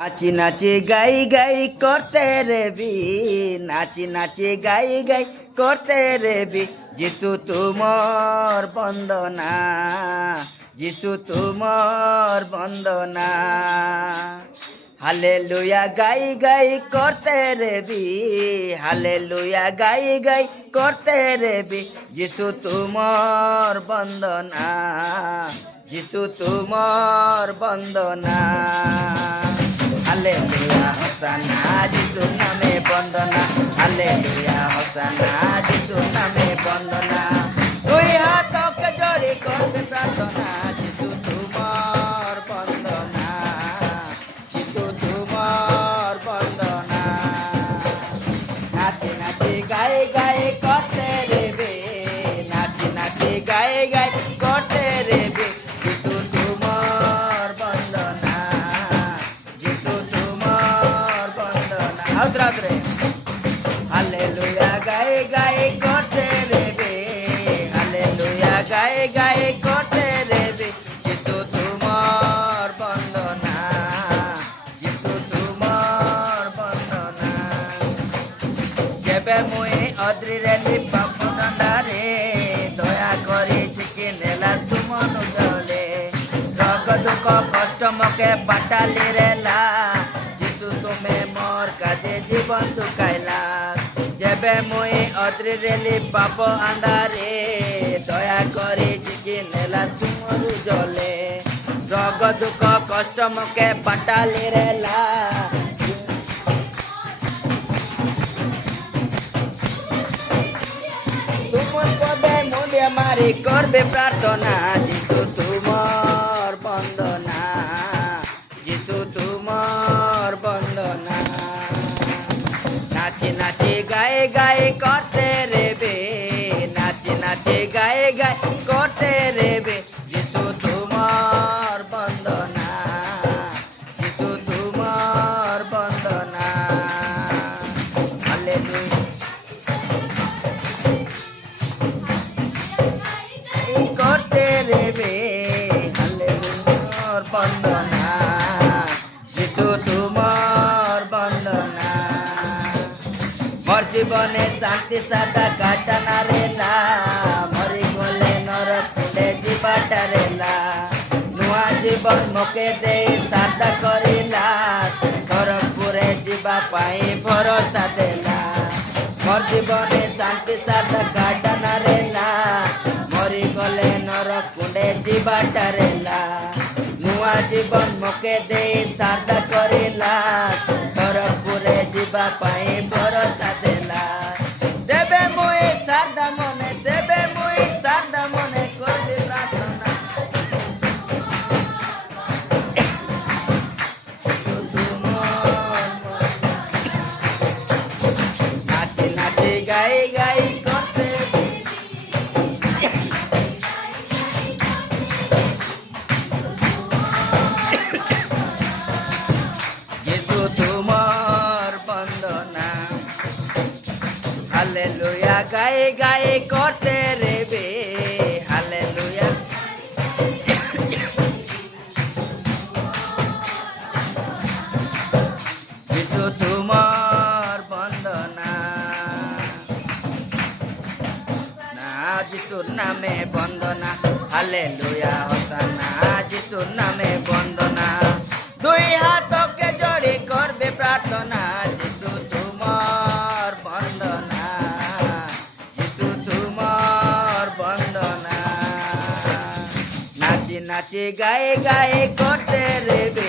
নাচি নাচি গাই গাই করতে রে বি, নাচি নাচি গাই গাই করতে রে বি, যিশু তুমর বন্দনা, যিশু তুমর বন্দনা। হালেলুয়া গাই গাই করতে রে বি, হালেলুয়া গাই গাই করতে রে বি, যিশু তুমর বন্দনা, যিশু তুমর বন্দনা। হালেলুয়া হোসানা যিশুর নামে বন্দনা, হালেলুয়া হোসানা যিশুর নামে বন্দনা। দুই হাতকে জোড়ে করবে প্রার্থনা, যিশু তোমার বন্দনা, যিশু তোমার বন্দনা। নাচি নাচি গায়ে গায়ে করতে রেবে, নাচি নাচি গায়ে গায়ে করতে রেবে, যিশু তোমার বন্দনা, যিশু তোমার বন্দনা। আউতরে হালেলুয়া গায়ে গায়ে করতে রেবে, হালেলুয়া গায়ে গায়ে করতে রেবে, যিশু তোমার বন্দনা, যিশু তোমার বন্দনা। যেবে মুই অদ্রিরে লিপাম দণ্ডারে, দয়া করে চিকি নেলা তুমন জলে, রগ দুঃখ কষ্ট মকে পাঠালি রেলা, যিশু তুমি মোর কাজে জীবন শুকাইলা। যেবে মুই অদ্রিরে লিপাপ আন্ধারে, দয়া করে চিকি নেলা তুমন জলে, রগ দুঃখ কষ্ট মকে পাঠালি রেলা। তুমন পদে মুদে মারি করবে প্রার্থনা, যিশু তোমার বন্দনা, যিশু তোমার বন্দনা। নাচি নাচি গায়ে গায়ে করতে রেবে, নাচি নাচি গায়ে গায়ে করতে রেবে, যিশু তোমার বন্দনা, যিশু তোমার বন্দনা। হালেলুয়া করতে রেবে, হালেলুয়ার বন্দনা, যিশু তোমার বন্দনা। মোর জীবনে শান্তি সাদা কাটানা রেলা, মরি গলে নরক কুলে জীবাটা রেলা, নূয়া জীবন মোকে দেই সাদা করিলা, নরকপুরে ଯିବା ପାଇଁ ଭରସା ଦେଲା। মোর জীবনে শান্তি সাদা কাটানা রেলা, মরিগলে নরক কুণ্ডে ଯିବାଟା ରେଲା, ନୂଆ ଜୀବନ ମୋକେ ଦେଇ ସାଦା କରିଲା, ନରକପୁରେ ଯିବା ପାଇଁ ଭରସା ଦେଲା। ଦେବେ ମୁଇଁ ସାଦା ମନେ, ଦେବେ ମୁଇଁ ସାଦା ମନେ କରିବି ପ୍ରାର୍ଥନା। নাচি নাচি গাই গাই করতে, যিশু তোমার বন্দনা। হালেলুয়া গায়ে গায়ে করতে রেবে, হালেলুয়া যিশু তোমার বন্দনা। না যিশুর নামে বন্দনা, হালেলুয়া হোসানা যিশুর নামে বন্দনা। দুই হাতকে জোড়ে করবে প্রার্থনা, যিশু তোমার বন্দনা, যিশু তোমার বন্দনা। নাচি নাচি গায়ে গায়ে করতে রেবে,